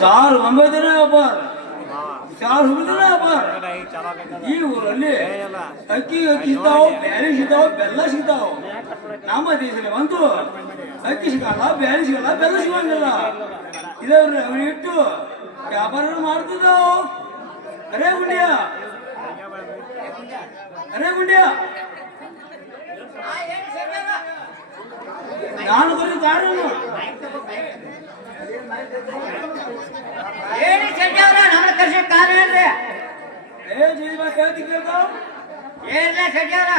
ಸಾರು ಒಂಬೈದನೇ ವ್ಯಾಪಾರ ಸಾರು ಹುಡುಗನೇ ವ್ಯಾಪಾರ ಈ ಊರಲ್ಲಿ ಅಕ್ಕಿ ಸಿಗ್ತಾವ ಬ್ಯಾರಿ ಸಿಗ್ತಾವ ಬೆಲ್ಲ ಸಿಗ್ತಾವ ನಮ್ಮ ದೇಶದಲ್ಲಿ ಒಂದು ಅಕ್ಕಿ ಸಿಗಲ್ಲ ಬ್ಯಾರಿ ಸಿಗಲ್ಲ ಬೆಲ್ಲ ಸಿಗಂಗಿಲ್ಲ ಇದವ್ರ ಇಟ್ಟು ವ್ಯಾಪಾರ ಮಾಡ್ತಿದ್ದಾವ ಅರೇ ಗುಂಡಿಯ ನಾನು ಬರೀ ಕಾರಣ ಹೇಳಿ ಸಂಜೆವ್ರ ನಮ್ಮ ಕರ್ಸಿ ಕಾರಣ ಹೇಳ್ರಿ ಹೇಳ್ತಿ ಕೇಳ್ತಾವ ಏನಿಲ್ಲ ಸಂಜೆವ್ರ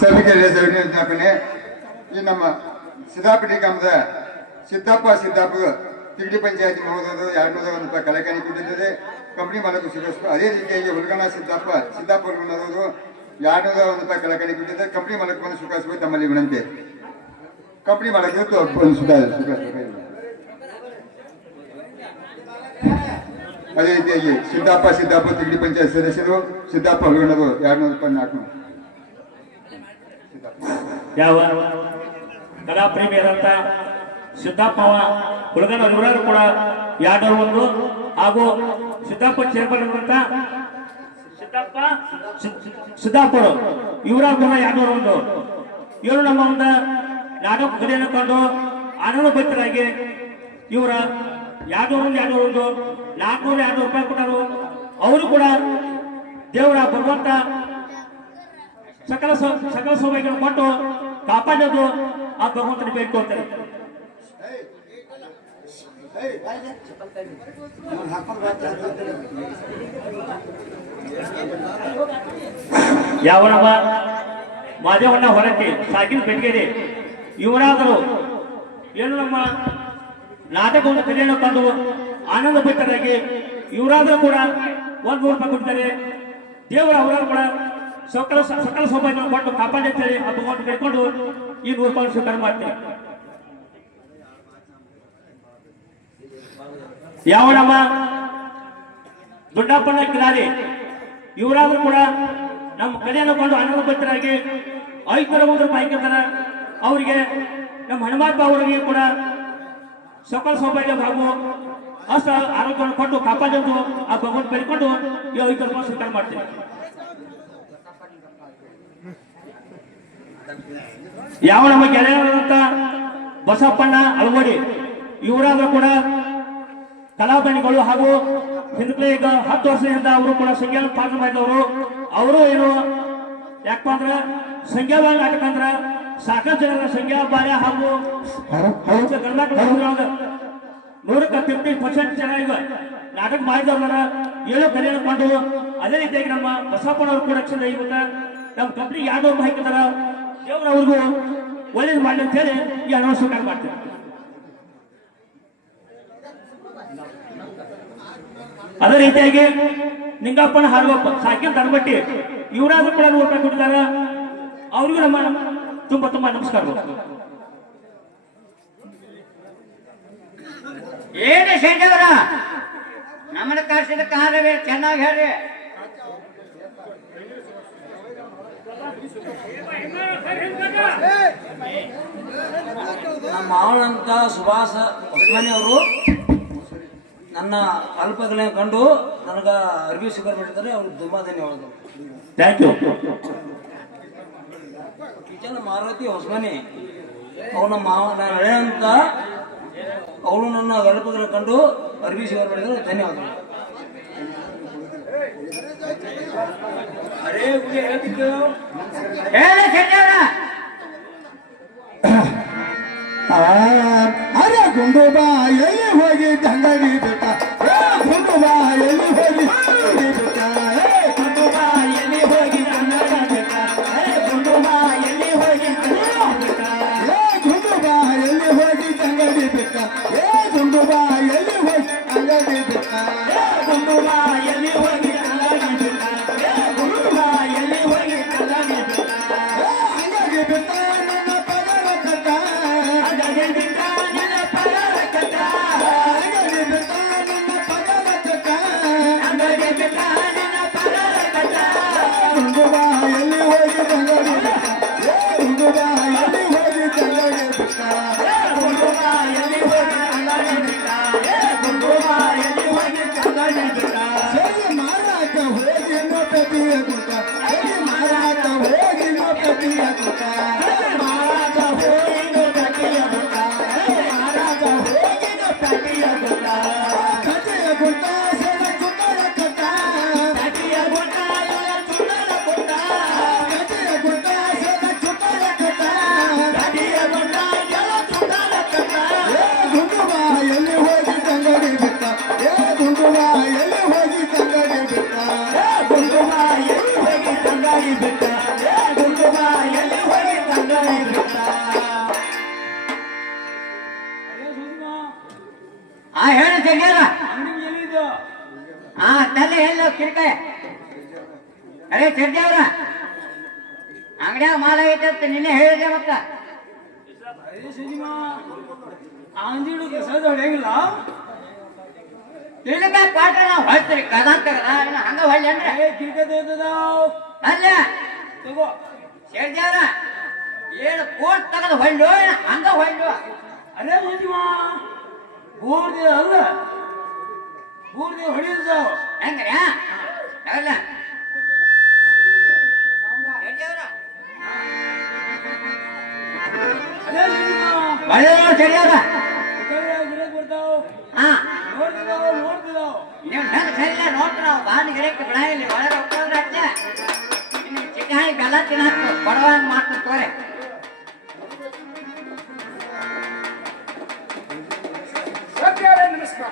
ಸಭೆಗೆ ವಿಜ್ಞಾಪನೆ ಈ ನಮ್ಮ ಸಿದ್ದಾಪುರ ಗ್ರಾಮದ ಸಿದ್ದಪ್ಪ ತಿಗಡಿ ಪಂಚಾಯತಿ ಮಹೋದಯರು 201 ರೂಪಾಯಿ ಕಲೆಕಾಣಿ ಕೊಟ್ಟಿದ್ದಾರೆ. ಕಂಪನಿ ಮಾಲಕ ಸುರೇಶ್ ಅದೇ ರೀತಿಯಾಗಿ ಹುಲ್ಗಣ ಸಿದ್ದಪ್ಪ ಹುಲ್ಗಣದವರು 201 ರೂಪಾಯಿ ಕಲೆಕಾಣಿ ಕೊಟ್ಟಿದ್ದಾರೆ. ಕಂಪನಿ ಮಾಲಕವನ್ನು ಸುಖಾಸುವ ತಮ್ಮಲ್ಲಿ ವಿನಂತಿ. ಕಂಪನಿ ಮಾಲಕರು ಅದೇ ರೀತಿಯಾಗಿ ಸಿದ್ದಪ್ಪ ತಿಗಡಿ ಪಂಚಾಯತ್ ಸದಸ್ಯರು ಸಿದ್ದಪ್ಪ ಹುಲ್ಗಣದವರು 200 ರೂಪಾಯಿ 400. ಯಾವ ಕಲಾ ಪ್ರೇಮಿಯರಂತ ಸಿದ್ದಪ್ಪ ಹುಡುಗನ ಇವರಾರು ಕೂಡ 201 ಹಾಗೂ ಸಿದ್ದಪ್ಪ ಚೇರ್ಮನ್ ಅಂತ ಸಿದ್ದಾಪುರ ಇವರ ಕೂಡ 201 ಇವರು ನಮ್ಮ ಒಂದು ನಾಟಕ ಕಲೆಯನ್ನು ಕಂಡು ಆನಂದ ಭಕ್ತರಾಗಿ ಇವರ 201 400 ರೂಪಾಯಿ ಕೊಟ್ಟರು. ಅವರು ಕೂಡ ದೇವರ ಭಗವಂತ ಸಕಲ ಸೌಭಾಗ್ಯ ಕೊಟ್ಟು ಕಾಪಾಡೋದು ಆ ಭಗವಂತನ ಬೇಡ್ಕೊಳ್ತಾರೆ. ಯಾವನವ ಮಾದೇವಣ್ಣ ಹೊರಟ್ಟಿ ಸಾಕಿನ ಬೆಟಗೇರಿ ಇವರಾದರು ಏನು ನಮ್ಮ ನಾಟಕವನ್ನು ಕಲೆಯನ್ನು ಕಂಡು ಆನಂದ ಭಕ್ತರಾಗಿ ಇವರಾದರೂ ಕೂಡ 100 ರೂಪಾಯಿ ಕೊಡ್ತಾರೆ. ದೇವರ ಅವರಾರು ಕೂಡ ಸಕಲ ಸೌಭಾಗ್ಯ ಕೊಟ್ಟು ಕಾಪಾಡುತ್ತೇವೆ ಆ ಭಗವಂತ ಬೇಡ್ಕೊಂಡು ಈ 100 ರೂಪಾಯಿ ಸ್ವೀಕಾರ ಮಾಡ್ತೇವೆ. ಯಾವ ನಮ್ಮ ದೊಡ್ಡಪ್ಪನ ಕಿಲಾರಿ ಇವರಾದ್ರೂ ಕೂಡ ನಮ್ಮ ಕಲೆಯನ್ನು ಕೊಂಡು ಆನಂದ ಭಕ್ತರಾಗಿ 501 ರೂಪಾಯಿ ಹಾಕಿರ್ತಾರೆ. ಅವರಿಗೆ ನಮ್ಮ ಹನುಮಾನ್ ಅವರಿಗೆ ಕೂಡ ಸಕಲ ಸೌಭಾಗ್ಯ ಹಾಗೂ ಅಷ್ಟ ಆರೋಗ್ಯವನ್ನು ಕೊಟ್ಟು ಕಾಪಾಡೋದು ಆ ಭಗವಂತ ಬೇಡ್ಕೊಂಡು ಈ 500 ರೂಪಾಯಿ ಸ್ವೀಕಾರ ಮಾಡ್ತೇವೆ. ಯಾವ ನಮ್ಮ ಗೆಳೆಯರಾದಂತ ಬಸಪ್ಪಣ್ಣ ಅಳವಡಿ ಇವರಾದ್ರೂ ಕೂಡ ಕಲಾಪ್ರೇಮಿಗಳು ಹಾಗೂ ಹಿಂದಕ್ಕೆ ಈಗ 10 ವರ್ಷದಿಂದ ಅವರು ಕೂಡ ಸಂಖ್ಯಾ ಪಾಠ ಮಾಡಿದವರು. ಅವರು ಏನು ಯಾಕಪ್ಪ ಅಂದ್ರೆ ಸಂಖ್ಯಾಬಾಳ ನಾಟಕ ಅಂದ್ರ ಸಾಕಷ್ಟು ಜನರ ಸಂಖ್ಯಾಬಾಳ ಹಾಗೂ ಕರ್ನಾಟಕ 150% ಜನ ಈಗ ನಾಟಕ ಮಾಡಿದವ್ರ ಏಳು ಕಲೆಯನ್ನು ಕೊಂಡು ಅದೇ ರೀತಿಯಾಗಿ ನಮ್ಮ ಬಸಪ್ಪಣ್ಣವರು ಕೂಡ ಇವತ್ತ ನಮ್ಮ ಕಂಪ್ನಿ 200 ರೂಪಾಯಿ ಹಾಕಿದಾರ. ದೇವ್ರ ಅವ್ರಿಗೂ ಒಳ್ಳೇದು ಮಾಡಲಿ ಅಂತ ಹೇಳಿ ಈ ಹಣ ಸ್ವೀಕಾರ ಮಾಡ್ತೇವೆ. ಅದೇ ರೀತಿಯಾಗಿ ನಿಂಗಪ್ಪನ ಹಾರ್ವಪ್ಪ ಸಾಕಿನ ತರಬಟ್ಟಿ ಇವರಾದ್ರೂ ಕೂಡ 100 ರೂಪಾಯಿ ಕೊಟ್ಟಿದ್ದಾರೆ. ಅವ್ರಿಗೂ ನಮ್ಮ ತುಂಬಾ ನಮಸ್ಕಾರಗಳು. ಏನು ಸಂಜೆವರ ನಮ್ಮನ್ನ ಕರ್ಸಿದ ಕಾಲವೇ ಚೆನ್ನಾಗಿ ಹೇಳಿ. ನಮ್ಮ ಮಾವನಂತ ಸುಭಾಸ ಹೊಸಮನಿ ಅವರು ನನ್ನ ಅಲ್ಪಗಳನ್ನ ಕಂಡು ನನಗ ಅರ್ಬಿ ಶುಗರ್ ಬಿಟ್ಟಿದ್ದಾರೆ. ಅವ್ರಿಗೆ ತುಂಬಾ ಧನ್ಯವಾದಗಳು. Thank you. Kitchen Maruti Hosamani ಅವನ ಮಾವ ನಾನು ಹಳೆ ಅಂತ ಅವಳು ನನ್ನ ಅಲ್ಪಗಳನ್ನ ಕಂಡು ಅರ್ಬಿ ಶುಗರ್ ಬಿಟ್ಟಿದ್ದಾರೆ. ಧನ್ಯವಾದಗಳು. ಅರೇ ಹೇಳ್ತಿದ್ದು ಹೇಳಿ ಸಂಜೆವರ ಅರೆ ಗುಂಡು ಬಾ ಎಲ್ಲಿ ಹೋಗಿ ದಂಗಡಿ ಬಿಟ್ಟ ಗುಂಡು ಬಾ ಎಲ್ಲಿ ಹೋಗಿ ಬಿಟ್ಟ ಗುಂಡು ಬಾ ಎಲ್ಲಿ ಹೋಗಿ ಕನ್ನಡ ಬಿಟ್ಟ ಗುಂಡು ಬಾ ಎಲ್ಲಿ ಹೋಗಿ ಗುಂಡು ಬಾ ಎಲ್ಲಿ ಹೋಗಿ ದಂಗಡಿ ಬಿಟ್ಟ ಗುಂಡು ಬಾ ಎಲ್ಲಿ ಹೋಗಿ ಅಂಗಡಿ ಬಿಟ್ಟ ಗುಂಡು ಬಾ ಎಲ್ಲಿ ಹೋಗಿ ಅಂಗಡಿ ಬಿಟ್ಟ ಗುಂಡು ಬಾ ಎಲ್ಲಿ ಹೋಗಿ ಅಂಗಡಿ ಬಿಟ್ಟ ಅಂಗಡಿ ಬಿಟ್ಟ ನನ್ನ ಪದರ ಕಟ್ಟ ಅಂಗಡಿ ಬಿಟ್ಟ ನನ್ನ ಪದರ ಕಟ್ಟ ಅಂಗಡಿ ಬಿಟ್ಟ ನನ್ನ ತಗಡಿ ಬಿಟ್ಟ ಸರಿ ಮಾರಾಟ ಹೋಗಿ ನೋಟಿಯ ಗುಟ್ಟ ಸರಿ ಮಾರಾಟ ಹೋಗಿ ನೋಟಿಯ ಗುಟ್ಟ ಮಾರಾಟ ಹೋಗಿ ನೋಟಿಯ ಗುಟ್ಟ ಮಾರಾಟ ಹೋಗಿ ನೋಟಿಯ ಗುಟ್ಟ ಕಟಿಯ ಗುಟ್ಟ ಸೆಡ ಚುಟ್ಟರ ಕಟ್ಟ ಕಟಿಯ ಗುಟ್ಟ ಚುಟ್ಟರ ಗುಟ್ಟ ಕಟಿಯ ಗುಟ್ಟ ಸೆಡ ಚುಟ್ಟರ ಕಟ್ಟ ಕಟಿಯ ಗುಟ್ಟ ಚುಟ್ಟರ ಕಟ್ಟ ಗುಂಡುವ ಎಲ್ಲಿ ಹೋಗಿ ತಂಗಡಿ ಬಿಟ್ಟ ಗುಂಡುವ ಎಲ್ಲಿ ಹೋಗಿ ತಂಗಡಿ ಬಿಟ್ಟ ಗುಂಡುವ ಎಲ್ಲಿ ಹೋಗಿ ತಂಗಡಿ ಬಿಟ್ಟ ಗುಂಡುವ ಎಲ್ಲಿ ಹೋಗಿ ತಂಗಡಿ ಬಿಟ್ಟ ಹೇಳು ಜಗ್ಯಾರ ಅಂಗಡಿ ಎಲ್ಲಿದ್ದು ತಲೆ ಎಲ್ಲ ಕಿರಿಕಾಯ ಅರೇ ಚಡ್ಡಿಯವ್ರ ಅಂಗಡಿಯಾಗ ಮಾಲ ಐತೆ ನಿನ್ನೆ ಹೇಳಿದೆ ಮತ್ತ ಅದೇ ಸುಜಿಮ ಅಂಗಡಿ ಕೆಲಸ ಹೊಡೆಯಂಗಿಲ್ಲ ಇಲ್ಲಿಗೆ ಕ್ವಾಟ ನಾವು ಹೊಳ್ತೀರಿ ಕದಂತ ಹಂಗ ಹೊಳ್ಳಿ ಅಂದ್ರೆ ಕಿರಿಕತೆ ಇರ್ತದಾವ್ ಅಲ್ಲ ತಗೋ ಚಡ್ಡಿಯವ್ರ ಏನು ಕೋಟ್ ತಗದು ಹೊಳ್ಳು ಹಂಗ ಹೊಳ್ಳು ಅದೇ ಸುಜಿಮ ಬೂರ್ದಿ ಅಲ್ಲ ಬೂರ್ದಿ ಹೊಡೆಯುತ್ತಾವ್ ಹೆಂಗ್ರಿ ಅಲ್ಲ ಚಡ್ಡಿಯವ್ರ ಅದೇ ಸುಜಿಮ ಒಳ್ಳೆ ಚಡ್ಡಿಯವ್ರ ಗಿಡಕ್ ಬರ್ತಾವ್ ಹಾ ನೋಡ್ತಿದಾವ್ ನೀವು ಹೆಂಗ ಸರಿಲ್ಲ ನೋಡ್ತೀರ ನಾವು ಗಾಂಧಿ ಗಿಡಕ್ಕೆ ಬಿಡ ಇಲ್ಲಿ ಒಳಗೆ ಹೋಗ್ತಂದ್ರೆ ಅಷ್ಟೇ ನಿಮ್ಗೆ ಚಿಕನ್ ಬೆಲ್ಲ ತಿನ್ನಕ್ಕು ಕೊಡವಂಗ್ ಮಾಡ್ತೀನಿ ತೋರೆ ನಮಸ್ಕಾರ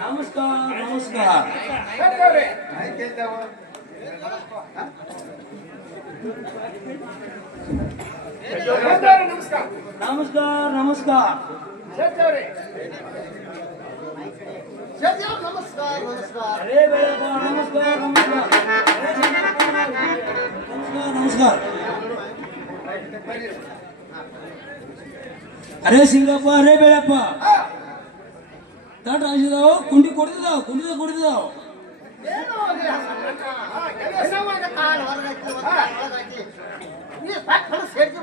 ನಮಸ್ಕಾರ ನಮಸ್ಕಾರ ನಮಸ್ಕಾರ ಅರೇ ಬೆಳಪ್ಪ ನಮಸ್ಕಾರ ನಮಸ್ಕಾರ ನಮಸ್ಕಾರ ಅರೇ ಸಿಂಗಪ್ಪ ಅರೇ ಬೆಳಪ್ಪ ತಾಟ ಹಾಸಿದಾವ್ ಕುಂಡಿ ಕೊಡ್ತಿದಾವ್ ಕುಡಿದಿದಾವ್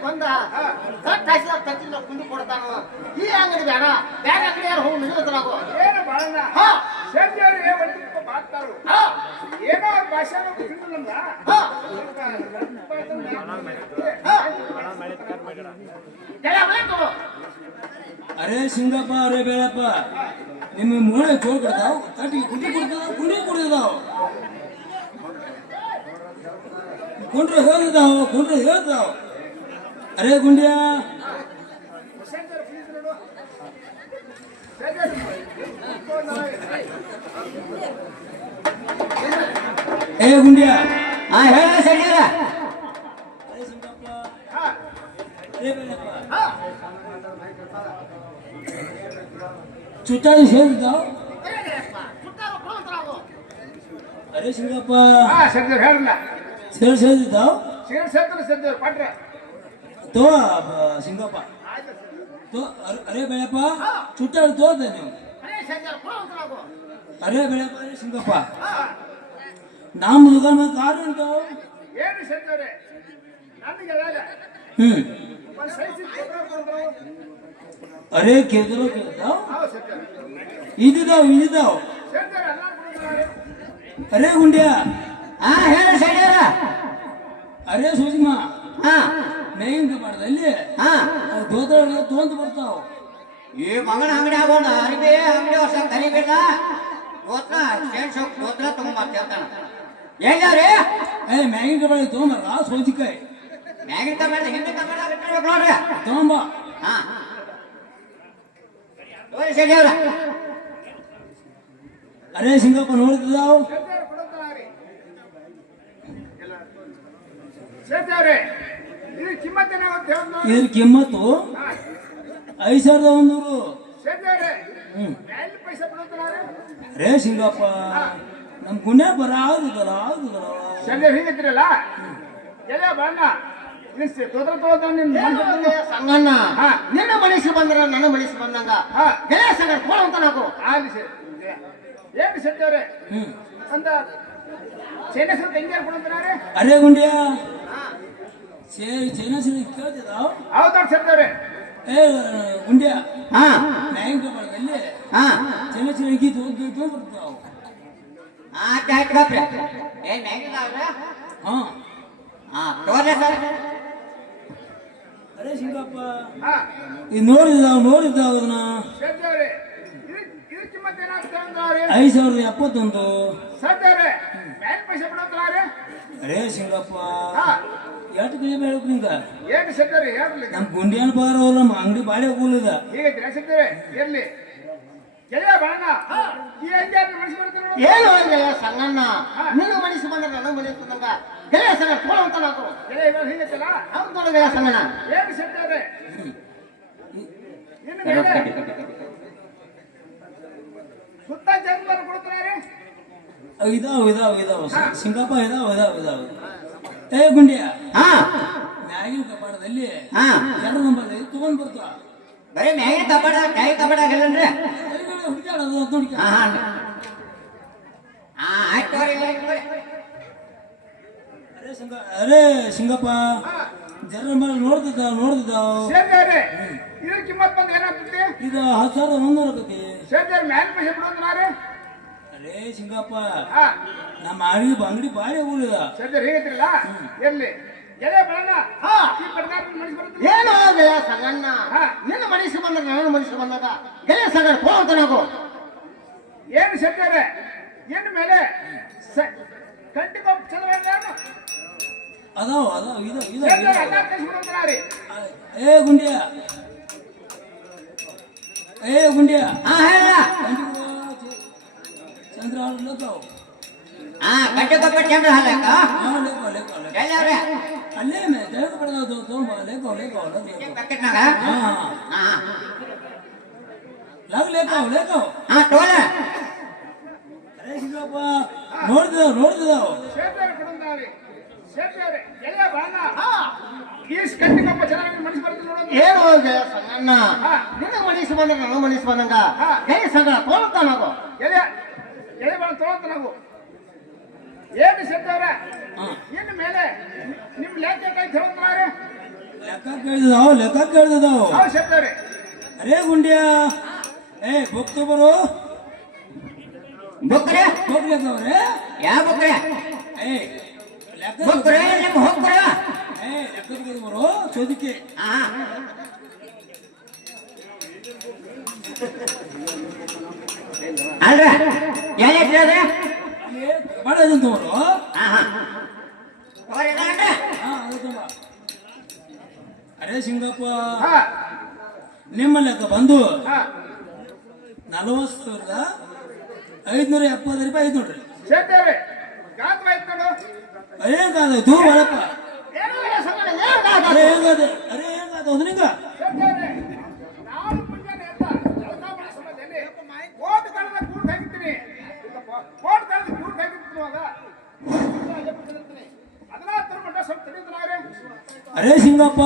ಬಂದ ಕುಂಡಿ ಕೊಡ್ತಾನ ಈ ಅಂಗಡಿ ಬೇಡ ಬೇರೆ ಅಂಗಡಿ ಯಾರು ಹೋಗಿ ನಿಲ್ಲುತ್ತಾಗೋ ಏನೋ ಭಾಷೆ ಅರೇ ಸಿಂಗಪ್ಪ ಅರೇ ಬೇಳಪ್ಪ ನಿಮ್ಮ ಮೂಳೆ ಚೋಳ್ ಕೊಡ್ತಾವ್ ತಟ್ಟಿಗೆ ಕುಂಡಿ ಕುಡಿದಾವ್ ಕುಂಡ್ರೆ ಹೇಳ್ತಾವ್ ಅರೇ ಗುಂಡ್ಯ ಏ ಗುಂಡ್ಯ ಹೇಳ ಸರಿಯಾರ ಅರೇ ಸಿಂಗಪ್ಪ ಅರೇ ಬೇಳಪ್ಪ ಚುಟ್ಟಾಗಿ ಸೇರಿದ್ದಾವ್ ಅರೇ ಸಿಂಗಪ್ಪ ಹೇಳಲ್ಲ ಸೇರಿದ್ದಾವ್ ಸೇರ್ತಾರೆ ಪಟ್ರೆ ತೋ ಸಿಂಗಪ್ಪ ತೋ ಅರೇ ಬೆಳಪ್ಪ ಚುಟ್ಟಾಡಿ ತೋದ ನೀವು ಅರೇ ಬೆಳಪ್ಪ ಅರೇ ಸಿಂಗಪ್ಪ ನಮ್ಮ ದುಕಾನ ಕಾರು ಉಂಟಾವ್ ಏನು ಸೇರ್ತಾರೆ ನನಗೆ ಒಂದು ಸೈಜ್ ಅರೇ ಕೇಳ್ತಾವ್ ಇದ್ದಿದ್ದಾವ್ ಸೇರ್ತಾರೆ ಎಲ್ಲ ಅರೇ ಗುಂಡ್ಯ ಹೇಳ ಸರಿಯಾರ ಅರೇ ಸೂಜಿಮ ಹಾ ಮೇಗಿನ ಕಪಾಡದಲ್ಲಿ ದೋತ್ರ ತೊಗೊಂಡು ಬರ್ತಾವ್ ಈ ಮಗನ ಅಂಗಡಿ ಆಗೋಣ ಅರಿಬಿ ಅಂಗಡಿ ವರ್ಷ ಕರಿಬೇಡ ದೋತ್ರ ಶೇಷ ದೋತ್ರ ತಗೊಂಬರ್ತಿರ್ತಾನ ಎಲ್ಲಾರಿ ಏ ಮ್ಯಾಗಿನ ಕಪಾಡ ತೊಗೊಂಬರ ಸೋಜಿಕಾಯಿ ಮ್ಯಾಗಿನ ಕಮಾಡ ಹಿಂದೆ ಕಮಾಡ ಬಿಟ್ಟಿರ್ಬೇಕು ನೋಡ್ರಿ ತಗೊಂಬ ಹಾ ನೋಡಿ ಸರಿಯಾರ ಅರೇ ಸಿಂಗಪ್ಪ ನೋಡ್ತಿದ್ದಾವ್ ಸೇರ್ತಾರೆ ಇದು ಕಿಮ್ಮತ್ತೇನಾಗುತ್ತೆ ಇದ್ರ ಕಿಮ್ಮತ್ತು 5100 ಸೇರ್ತಾರೆ ಹ್ಮ್ ಎಲ್ಲಿ ಪೈಸೆ ಬಿಡುತ್ತಾರೆ ಅರೇ ಸಿಂಗಪ್ಪ ನಮ್ ಗುಂಡೆ ಬರಾದುದಲ್ಲ ಸಂಜೆ ಹಿಂಗಿದ್ರಲ್ಲ ಎಲ್ಲ ಬಣ್ಣ ತೋದ್ರ ತೋದ ಸಂಗಣ್ಣ ನಿನ್ನ ಮನಸ್ಸು ಬಂದ್ರ ನನ್ನ ಮನಸ್ಸು ಬಂದಂಗ ಗೆಳೆಯ ಸಂಗ ಕೊಡುವಂತ ನಾವು ಆಗಲಿ ಏನು ಸೇರ್ತಾರೆ ಹ್ಮ್ ಅಂತ ಚೈನಾ ಸ್ವಲ್ಪ ಹೆಂಗಾರು ಕೊಡುತ್ತಾರೆ ಅರೇ ಗುಂಡ್ಯ ಚೈನಾ ಸಿರಿ ಕೇಳ್ತಿದ್ದಾವ್ ಹೌದಾ ಸೇರ್ತಾರೆ ಏ ಗುಂಡ್ಯ ಹಾ ಮ್ಯಾಗಿನ ಕಪಾಡದಲ್ಲಿ ಹಾ ಚೈನಾ ಸಿರಿ ತೊಗೊಂಡು ಬರ್ತಾವ್ ಆಯ್ತು ಬಾಪ್ರೆ ಏನ್ ಮ್ಯಾಗಿದಾವ್ರೆ ಹಾ ತಗೋರ್ಲೆ ಸರ್ ಅರೇ ಶಿಂಗಪ್ಪ ಹಾ ಇದು ನೋಡಿದ್ದಾವ ಅದನ್ನ ಸದ್ಯವ್ರೆ ಇದು ಕಿಮ್ಮತ್ ಏನಾಗ್ತಾವ್ರಿ 5,071. ಸದ್ಯವ್ರೆ ಮ್ಯಾಲ್ ಪೈಸೆ ಬಿಡೋದ್ರಿ ಅರೇ ಶಿಂಗಪ್ಪ ಹಾ ಎಷ್ಟು ಕೈ ಬೆಳಕು ನಿಂಗ ಏನು ಸದ್ಯವ್ರಿ ಹೇಳ್ರಿ ನಮ್ ಗುಂಡಿಯನ್ ಪಗಾರ ಹೋಗಲ್ಲ ನಮ್ಮ ಅಂಗಡಿ ಬಾಳೆ ಹೋಗಲಿದ ಹೀಗೈತಿ ಸದ್ಯವ್ರೆ ಇರ್ಲಿ ಗೆಳೆಯ ಬಾಣ ಈ ಅಂಜಾರು ಮನಸ್ಸು ಬರ್ತಾರೆ ಏನು ಗೆಳೆಯ ಸಂಗಣ್ಣ ನಿನ್ನ ಮನಸ್ಸು ಬಂದ್ರೆ ನನಗೆ ಮನಸ್ಸು ಬಂದಂಗ ಗೆಳೆಯ ಸಂಗಣ್ಣ ತೋಳಂತ ನಾವು ಗೆಳೆಯ ಇವಾಗ ಹೀಗೈತಲ್ಲ ಅವ್ನು ತೋಳ ಗೆಳೆಯ ಸಂಗಣ್ಣ ಏನು ಸದ್ಯವ್ರೆ ಇನ್ನು ಮೇಲೆ ಸುತ್ತ ಜನ ಕೊಡ್ತಾರೆ ಇದಾವ ಶಿಂಗಪ್ಪ ಇದಾವ ಏ ಗುಂಡಿಯ ಹಾ ಮ್ಯಾಗಿನ ಕಪಾಡದಲ್ಲಿ ಹಾ 2 ನಂಬರ್ ತಗೊಂಡ್ ಬರ್ತಾವ ಬರೀ ಮ್ಯಾಗಿನ ಕಬಾಡ ಮ್ಯಾಗಿನ ಕಬಾಡ ಆಗಿಲ್ಲನ್ರಿ ಹುಡುಕಾಡೋದು ಅಂತ ಹುಡುಕಿ ಹಾ ಆಯ್ತು ತಗೋರಿ ಅರೇ ಶಿಂಗಪ್ಪ ಜರ ಮೇಲೆ ನೋಡ್ತಿದ್ದಾವ ಸೇರ್ದೇವ್ರೆ ಇದ್ರ ಕಿಮ್ಮತ್ ಬಂದು ಏನಾಗ್ತದೆ ಇದು 10,100 ಆಕತಿ ಸೇರ್ದೇವ್ರ ಮ್ಯಾಲ ಪೈಸೆ ಬಿಡೋದ್ರಿ ಅರೇ ಶಿಂಗಪ್ಪ ಹಾ ನಮ್ಮ ಅಂಗಡಿ ಬಾಳೆ ಹೋಗಲಿದ ಸೇರ್ದೇವ್ರ ಹೀಗೈತಿರಲ್ಲ ಇರ್ಲಿ ಗೆಳೆಯ ಬಾಣ ಈ ಪ್ರಕಾರ ಮನಸ್ಸು ಬರುತ್ತೆ ಏನು ಗೆಳೆಯ ಸಂಗಣ್ಣ ಹಾ. ನಿನ್ನ ಮನಸ್ಸು ಬಂದ್ರೆ ನನ್ನ ಮನಸ್ಸು ಬಂದಾಗ ಗೆಳೆಯ ಸಂಗಣ್ಣ ತೋಳಂತ ನಾವು ಏನು ಸತ್ತಾರೆ ಇನ್ನು ಮೇಲೆ ಕಂಟಿಗೆ ಚಂದ್ರ ಅದಾವ ಎಲ್ಲ ಕಳಿಸ್ಬಿಡ್ತಾರೆ ಏ ಗುಂಡಿಯ ಹಾ ಹೇಳ ಚಂದ್ರ ಲೇಕಾವ್ ಹಾ ಗಂಟೆ ಕೊಬ್ಬರಿ ಚಂದ್ರ ಹಾಲಕ್ಕ ಎಲ್ಲವ್ರೆ ಅಲ್ಲೇ ತೆಗೆದು ಬಿಡೋದು ತಗೊಂಬ ಲೇಕಾವ್ ಪ್ಯಾಕೆಟ್ನಾಗ ಹಾ ಹಾ ಲೇಕಾವ್ ಹಾ ತೋಲ ಅರೇ ಶಿಂಗಪ್ಪ ನೋಡ್ತಿದ್ದಾವ ಸೇರ್ತಾರೆ ಕೊಡಂದಾರಿ ಸೇರ್ತಾರೆ ಗೆಳೆಯ ಬಾಣ ಈ ಕಂಟಿಗಪ್ಪ ಚೆನ್ನಾಗಿ ಮನಸ್ಸು ಬರುತ್ತೆ ನೋಡೋದು ಏನು ಗೆಳೆಯ ಸಂಗಣ್ಣ ನಿನ್ನ ಮನಸ್ಸು ಬಂದ್ರೆ ನನ್ನ ಮನಸ್ಸು ಬಂದಂಗ ಗೆಳೆಯ ಸಂಗಣ್ಣ ತೋಳಂತ ನಾವು ಗೆಳೆಯ ಬಾಣ ತೊಗೊತ ನಾವು ಏನು ಸೇರ್ತಾವ್ರ ಇನ್ನು ಮೇಲೆ ನಿಮ್ ಲೆಕ್ಕ ಕೈ ಹೇಳ್ತಾರೆ ಲೆಕ್ಕ ಕೇಳಿದಾವ ಅವ್ ಸೇರ್ತಾರೆ ಅರೇ ಗುಂಡಿಯ ಏ ಬುಕ್ ತಗೋರು ಬುಕ್ರೆ ಹೋಗ್ಲೇಕವ್ರೆ ಯಾವ ಬುಕ್ರೆ ಏ ಲೆಕ್ಕ ಬುಕ್ರೆ ನಿಮ್ಮ ಹೋಗ್ರೆ ಲೆಕ್ಕ ತಗೋರು ಸೋದಿಕೆ ಹಾ ಅಲ್ರ ಎಲ್ಲ ಇಟ್ಟಿರೋದ್ರೆ ಮಾಡೋದಂತ ಅವರು ಹಾ ಹಾ ತಗೋರಿ ಅಲ್ರಿ ಅದು ತುಂಬ ಅರೇ ಶಿಂಗಪ್ಪ ಹಾ ನಿಮ್ಮ ಲೆಕ್ಕ ಬಂದು ಹಾ 40,570 ರೂಪಾಯಿ ಐತ್ ನೋಡ್ರಿ ಸೇರ್ತಾರೆ ಗಾತ್ರವಾಯ್ತು ನೋಡು ಹೇಗಾದೂ ಬಳಪ್ಪ ಏನು ಗೆಳೆಯ ಸಂಗಣ್ಣ ಏನು ಅರೇ ಹೇಗಾದ ನಿಂಗ ಸೇರ್ತಾರೆ ನಾನು ಮುಂಜಾನೆ ಎದ್ದ ಜಳಕ ಮಾಡೋ ಸಮಯದಲ್ಲಿ ಕೋಟ್ ಕಳೆದ ಕೂಡ್ ಹಾಕಿರ್ತೀನಿ ಕೋಟ್ ಕಳೆದ ಕೂಡ್ ಹಾಕಿರ್ತೀನಿ ಅದ ಅದನ್ನ ತರ್ಮಟ್ಟ ಸ್ವಲ್ಪ ತಿಳಿದ್ರೆ ಅರೇ ಶಿಂಗಪ್ಪ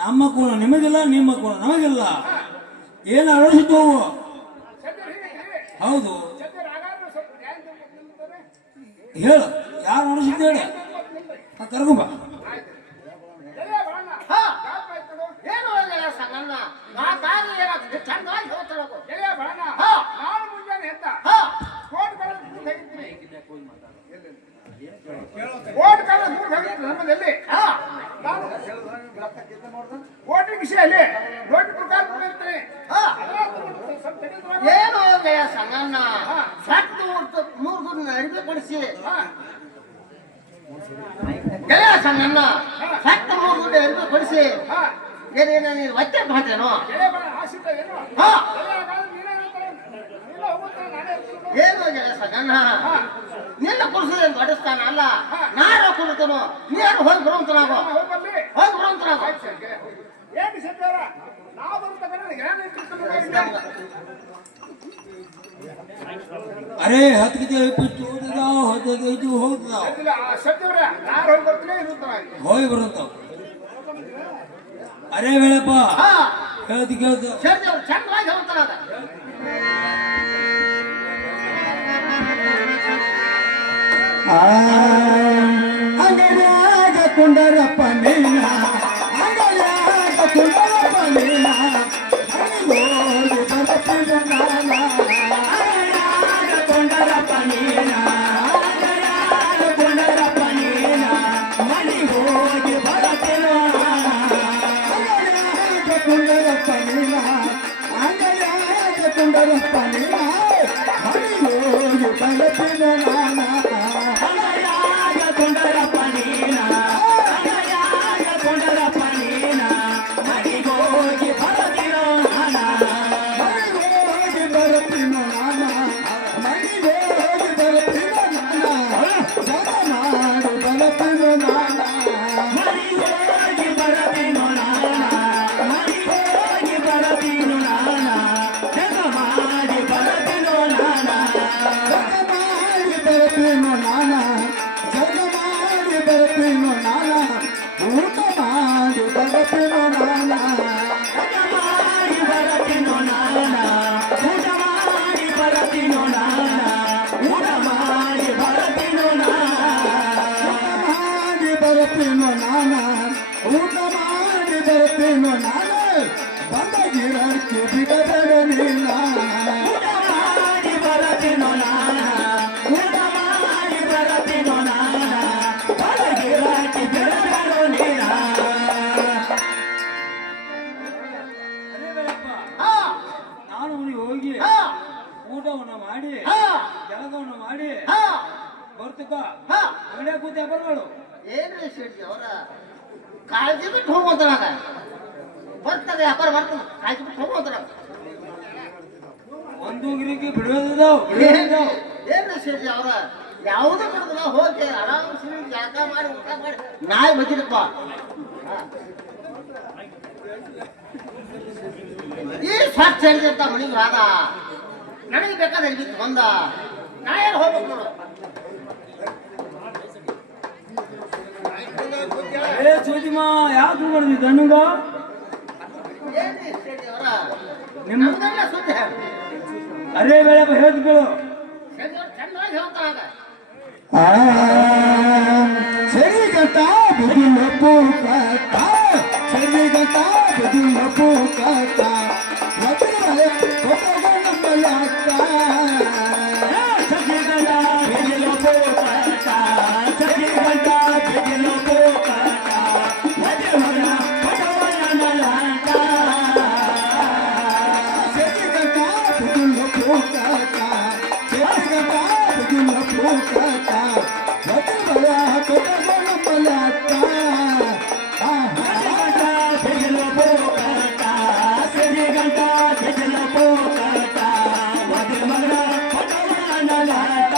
ನಮ್ಮ ಕೋಣ ನಿಮಗಿಲ್ಲ ನಿಮ್ಮ ಕೋಣ ನಮಗಿಲ್ಲ ಏನು ಅಳಿಸಿತು ಹೌದು ಹೇಳು ಯಾರು ಅಳಿಸಿದ್ದು ಹೇಳಿ ಕರ್ಕೊಂಬ ಏನು ಗೆಳೆಯ ಸಂಗಣ್ಣ ಆ ದಾರಿ ಏನಾಗ್ತದೆ ಚಂದಾಗಿ ಹೇಳ್ತಾಳಗು ನಾನು ಮುಂಜಾನೆ ಎದ್ದ ಕೋಟ್ ಕಳೆದ ಕೂಡ್ ಹಾಕಿರ್ತೀನಿ ಕೋಟ್ ಕಳೆದ ಕೂಡ್ ಹಾಕಿರ್ತೀನಿ ನಮ್ಮದಲ್ಲಿ ಓಟಿಂಗ್ ವಿಷಯಲ್ಲಿ ದೊಡ್ಡ ಪ್ರಕಾರ ಕೊಡಿರ್ತೀನಿ ಸ್ವಲ್ಪ ತೆಗೆದು ಏನು ಗೆಳೆಯ ಸಂಗಣ್ಣ ಸತ್ತು ಮೂರು ಅರಿವೆ ಕೊಡಿಸಿ ಗೆಳೆಯ ಸಂಗಣ್ಣ ಸತ್ತ ಮೂರು ಅರಿವೆ ಕೊಡಿಸಿ ಏನೇನ ನೀನು ಒತ್ತೆ ಮಾಡ್ತೇನೋ ಎಳೆ ಬರ ಆಶಿತ ಏನು ಹಾ ಎಳೆ ಆಗಾದ್ರೆ ನೀನೇ ಹೇಳ್ತಾರೆ ನೀನು ಹೋಗುತ್ತಾರೆ ನಾನೇ ಹೇಳ್ತೀನಿ ಏನು ಗೆಳೆಯ ಸಂಗಣ್ಣ ನಿನ್ನ ಕುಡಿಸೋದೇನು ದೊಡ್ಡ ಸ್ಥಾನ ಅಲ್ಲ ನಾರು ಕುಡಿತನು ನೀರು ಹೋಗಿ ಬರುವಂತನಾಗೋ ಹೋಗಿ ಬರ್ಲಿ ಹೋಗಿ ಬರುವಂತನಾಗೋ ಏನು ಸತ್ಯವರ ನಾವು ಬರ್ತಕ್ಕಂಥ ಏನು ಇಟ್ಟಿರ್ತೀನಿ ಅರೇ 10 ಗಿಜೆ ಇಪ್ಪತ್ತು ಹೋಗ್ತಿದ್ದಾವ 15 ಹೋಗ್ತಿದ್ದಾವ ಸತ್ಯವರ ನಾನು ಹೋಗಿ ಬರ್ತೀನಿ ಇರುತ್ತಾರೆ ಹೋಗಿ ಬರುತ್ತಾವ ಅರೇ ವೇಳಪ್ಪ ಕೇಳ್ತು ಸೇರ್ದೇವ್ ಚಂದ್ರಾಗಿ ಹೇಳ್ತಾನದ ಅಂಗಲ್ಯಾಗ ಕುಂಡರಪ್ಪ ನೀನ ಅಂಗಲ್ಯಾಗ ಕುಂಡರಪ್ಪ ನೀನ ಅಂಗಲೋಡಿ ಬರಪಿದ ನಾನ ಅಂಗಲ್ಯಾಗ ಕುಂಡರಪ್ಪ ನೀನ ಬರ್ತೀನೋ ನಾನ ಜಗ ಮಾಡಿ ಬರ್ತೀನೋ ನಾನ ಊಟ ಮಾಡಿ ಬರ್ತೀನೋ ನಾನ ಊಟ ಮಾಡಿ ಬರತೀನೋ ನಾನ ಊಟ ಮಾಡಿ ಬರತೀನೋ ನಾನ ಊಟ ಮಾಡಿ ಬರತೀನೋ ಮಾಡಿ ಬರ್ತೀನೋ ನಾನ ಊಟ ಮಾಡಿ ಬರ್ತೀನೋ ನಾನ ಬಂದ ಗಿರಕ್ಕೆ ಬಿಡಬೇಡ ನೀನ ಊಟ ಮಾಡಿ ಬರತೀನೋ ನಾನ ಊಟ ಮಾಡಿ ಬರತೀನೋ ನಾನ ಒಳಗಿರಾಕಿ ಬಿಡಬೇಡೋ ನೀನ. ಅರೇ ಬೇಡಪ್ಪ, ಹಾ ನಾನು ಅವನಿಗೆ ಹೋಗಿ ಹಾ ಊಟವನ್ನು ಮಾಡಿ ಹಾ ಜಳಕವನ್ನು ಮಾಡಿ ಹಾ ಬರ್ತಕ್ಕ ಹಾ ಅಂಗಡಿಯಾಗ ಕೂತ ಬರಬೇಡು. ಏನ್ರಿ ಶೆಟ್ಟಿ ಅವರ ಕಾಳಜಿ ಬಿಟ್ಟು ಹೋಗುವಂತನಾಗ ಬರ್ತದೆ ವ್ಯಾಪಾರ ಮಾಡ್ತಾನೆ ಕಾಳಜಿ ಬಿಟ್ಟು ಹೋಗುವಂತನಾಗ ಒಂದು ಗಿರಿಕಿ ಬಿಡೋದಿದ್ದಾವ್ ಬಿಡೋದಿದ್ದಾವ್. ಏನ್ರಿ ಶೆಟ್ಟಿ ಅವರ ಯಾವುದೂ ಬಿಡುದಿಲ್ಲ ಹೋಗಿ ಆರಾಮ್ಸಿ ಜಳಕ ಮಾಡಿ ಊಟ ಮಾಡಿ ನಾಯಿ ಬದಿರಪ್ಪ ಈ ಸ್ವಚ್ಛ ಅಂತ ಮನೆಗೆ ಹೋದ ನನಗೆ ಬೇಕಾದ ಬಿತ್ತು ಬಂದ ನಾ ಏನು ಹೋಗ್ಬೇಕು ನೋಡು ಏ ಸೂಜಿಮ ಯಾಕೆ ಮಾಡಿದ್ವಿ ದಣ್ಣಗ ಏನ್ರಿ ಶೆಟ್ಟಿ ಅವರ ನಿಮ್ಮ ನಮ್ದೆಲ್ಲ ಸುದ್ದಿ ಅರೇ ಬೇಡಪ್ಪ ಹೇಳ್ತು ಕೇಳು. ಚೆನ್ನಾಗಿ ಹೇಳ್ತಾಗ ಸರಿಗಂಟ ಬುದಿಲ ಪೂಕಟ ಸರಿಗಂಟ ಬುದಿಲ ಪೂಕಟ ಮದುವೆ ಕೊಟ್ಟಗೊಂಡಂಬಲಾಟ ಸಖಿಗಂಟ ಬಿಗಿಲು ಪೋಕಾಟ ಸಖಿಗಂಟ ಬಿಗಿಲು ಪೋಕಾಟ ಮದುವೆ ಮಗನ ಕೊಟ್ಟವನಲಾಟ. ಸರಿಗಂಟ ಬುದಿಲ ಪೂಕಟ ಸರಿಗಂಟ ಬುದಿಲ ಪೂಕಟ ಮದುವೆ ಕೊಟ್ಟಗೊಂಡಂಬಲಾಟ ಸಖಿಗಂಟ ಬಿಗಿಲು ಪೋಕಾಟ ಸಖಿಗಂಟ ಬಿಗಿಲು ಪೋಕಾಟ ಮದುವೆ ಮಗನ ಕೊಟ್ಟವನಲಾಟ.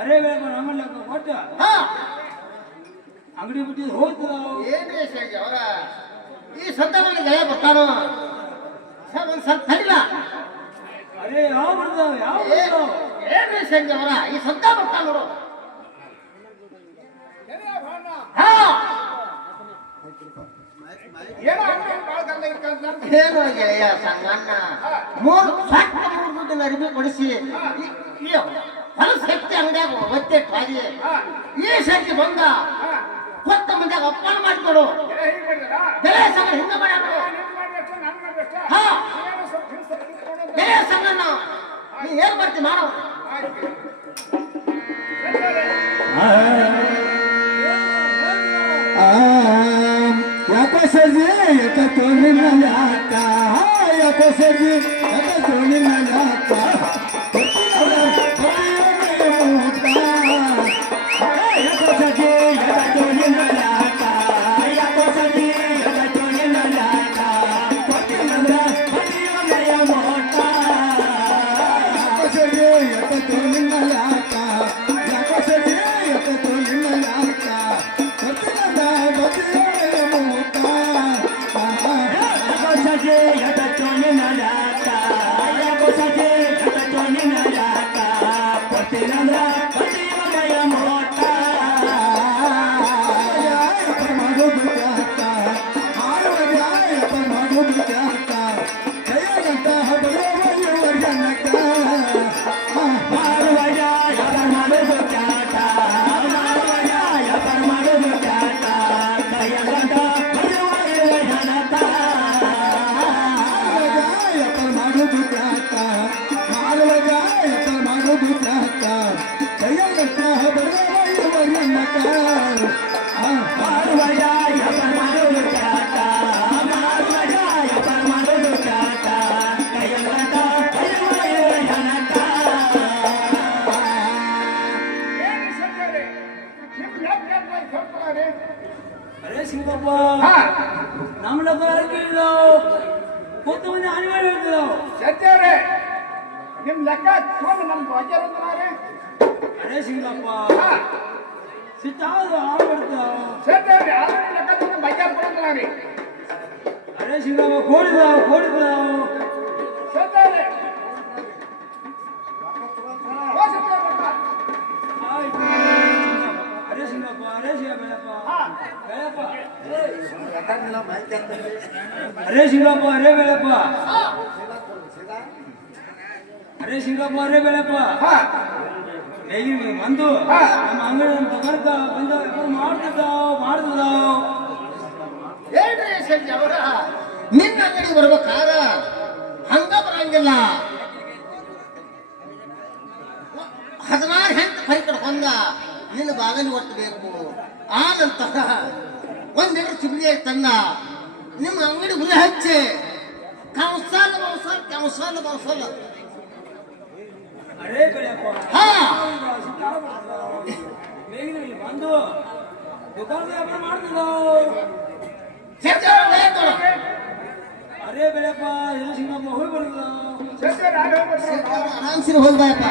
ಅರೇ ಬೇಡಪ್ಪ ನಮ್ಮಲ್ಲಿ ಕೊಟ್ಟ ಅಂಗಡಿ ಬಿಟ್ಟಿದ್ದು ಹೋಗ್ತದಾವ್. ಏನ್ರಿ ಶೆಟ್ಟಿ ಅವರ ಈ ಸದ್ದ ನನಗೆ ಗೆಳೆಯ ಬರ್ತಾನೋ ಒಂದ್ ಸ್ವಲ್ಪ ತಡಿಲ ಅರೇ ಯಾವ ಬರ್ತಾವ್ ಯಾವ ಬರ್ತಾವ್. ಏನ್ರಿ ಶೆಟ್ಟಿ ಅವರ ಈ ಸದ್ದ ಬರ್ತಾನ ನೋಡು ಏನೇ ಭಾವನ ಹಾ ಏನೋ ಅಂಗಡಿ ಭಾಳ ಗಂಡ ಇಟ್ಕೊಂಡ್ ಏನು ಗೆಳೆಯ ಸಂಗಣ್ಣ ಮೂರು ದುಡ್ಡಿನ ಅರಿವಿ ಕೊಡಿಸಿ ಹೊಲಸ ಶಕ್ತಿ ಅಂಗಡಿಯಾಗ ಒತ್ತೆ ಟ್ರಾಲಿ ಈ ಶಕ್ತಿ ಬಂದ ಕೊತ್ತ ಮಂದಿಯಾಗ ಅಪ್ಪನ ಮಾಡಿಕೊಡು ಹೀಗೆ ಮಾಡಿದಾರ ಗೆಳೆಯ ಸಂಗಣ್ಣ ಹಿಂಗ ಮಾಡ್ಯಾರ ನಿನ್ ಮಾಡಿ ಅಷ್ಟೇ ನಾನು ಮಾಡಿ ಅಷ್ಟೇ ಹಾ ಏನೋ ಸ್ವಲ್ಪ ಹಿಂಸೆ ಇಟ್ಕೊಂಡು ಗೆಳೆಯ ಸಂಗಣ್ಣ ನೀ ಏನ್ ಮಾಡ್ತಿ ಮಾಡೋ ಆಯ್ತು ಯಾಕೋ ಸರ್ಜಿ ಯಾಕ ತೋನಿ ಮೇಲೆ ಹಾಕ ಯಾಕೋ ಸರ್ಜಿ ಯಾಕ ತೋನಿ ಮೇಲೆ ಹಾಕ ಯಾಕೋ ಸಖಿ ಯಾಕೋ ನಿನ್ನಲಾಟ ಯಾಕೋ ಸಖಿ ಯಾಕೋ ನಿನ್ನಲಾಟ ಕೊಟ್ಟಿನಂದ್ರ ಮನೆಯ ಮೋಟ. ಯಾಕೋ ಸರ್ಜಿ ಯಾಕ ತೋನಿ ಮೇಲೆ ಹಾಕ ಯಾಕೋ ಸರ್ಜಿ ಯಾಕ ತೋನಿ ಮೇಲೆ ಹಾಕ ಗೊತ್ತಿಲ್ಲ ಗೊತ್ತಿಲ್ಲ ಮೂಟ ಯಾಕೋ ಸಖಿ ಯಾಕೋ ನಿನ್ನಲಾಟ ಯಾಕೋ ಸಖಿ ಯಾಕೋ ನಿನ್ನಲಾಟ ಕೊಟ್ಟಿನಂದ್ರ ಮನೆಯ ಮೋಟ. ಮಾಡೋದು ಯಾಕ ಮಾಡೋದು ಯಾಕ ಕೈಯ ಗಂಟ ಬರೋವರ್ಗನಕ ಮಾಡುವಯ ಯಾರು ಮಾಡೋದು ಚಾಟ ಮಾಡುವಯ ಯಾರು ಮಾಡೋದು ಚಾಟ ಕೈಯ ಗಂಟ ಬರುವಯ ಜನತ. ಮಾಡೋದು ಯಾಕ ಮಾಡೋದು ಯಾಕ ಕೈಯ ಗಂಟ ಬರೋವರ್ಗನಕ ಮಾಡುವಯ ಯಾರು ಮಾಡೋದು ಚಾಟ ಮಾಡುವಯ ಯಾರು ಮಾಡೋದು ಚಾಟ ಕೈಯ ಗಂಟ ಬರುವಯ ಜನತ. ಏನ್ರಿ ಶೆಟ್ಟಿ ನಿಮ್ ಯಾಕೆ ಕೇಳ್ತಾರೆ ಅರೇ ಸಿಂಗಪ್ಪ ಹಾ ನಮ್ಮ ಲಗ್ನ ಕೇಳಿದಾವ್ ಕೊತ್ತ ಮಂದಿ ಅನಿವಾರ್ಯ ಹೇಳ್ತಿದಾವ್. ಶೆಟ್ಟಿ ಅವರೇ ನಿಮ್ ಲೆಕ್ಕ ತಗೊಂಡು ನಮ್ ಬಾಜಾರ್ ಅಂತಾರೆ ಅರೇ ಸಿಂಗಪ್ಪ ಹಾ ಸಿಟ್ಟಾದ್ರು ಆಗ್ಬಿಡ್ತಾವ್. ಶೆಟ್ಟಿ ಅವ್ರೆ ಆಲ್ರೆಡಿ ಲೆಕ್ಕ ತಗೊಂಡು ಬಾಜಾರ್ ಕೊಡ್ತಾರೆ ಅರೇ ಸಿಂಗಪ್ಪ ಕೋಡಿದಾವ್ ಶೆಟ್ಟಿ ಅವರೇ ಅರೇ ಸಿಂಗಪ್ಪ ಅರೇ ಬೇಳಪ್ಪ ಅರೇ ಸಿಂಗಪ್ಪ ಅರೇ ಬೇಳಪ್ಪ ಹೇಗೆ ಬಂದು ನಮ್ಮ ಅಂಗಡಿ ನಮ್ಮ ದುಕಾನಕ್ಕ ಬಂದ ಮಾಡ್ತಿದ್ದಾವ್ ಹೇಳ್ರಿ ಶೆಟ್ಟಿ ಅವರ ನಿನ್ನ ಅಂಗಡಿ ಬರ್ಬೇಕಾದ ಹಂಗ ಬರಂಗಿಲ್ಲ 16 ಹೆಂಟು ಪರಿಕರ ಹೊಂದ ನಿನ್ನ ಬಾಗಲಿ ಒಟ್ಟಬೇಕು ಆ ನಂತರ ಒಂದೆರಡು ಚಿಬ್ಲಿ ತಂದ ನಿಮ್ಮ ಅಂಗಡಿ ಗುರಿ ಹಚ್ಚಿ ಕೌಸಲ್ ಅರೇ ಬೇಳಪ್ಪ ಹಾ ಹೇಗೆ ಬಂದು ದುಕಾನದ ವ್ಯಾಪಾರ ಮಾಡ್ತಿದ್ದಾವ್ ಶೆಟ್ಟಿ ಅವ್ರ ಲೇಟ್ ನೋಡು. ಅರೇ ಬೇಳಪ್ಪ ಎಲ್ಲ ಸಿಂಗಪ್ಪ ಹೋಗಿ ಬರ್ತದ ಶೆಟ್ಟಿ ನಾನು ಹೇಳ್ಬಿಡ್ತೀನಿ. ಶೆಟ್ಟಿ ಅವ್ರು ಆರಾಮ್ಸಿರಿ ಹೋಗ್ಬಾಯಪ್ಪ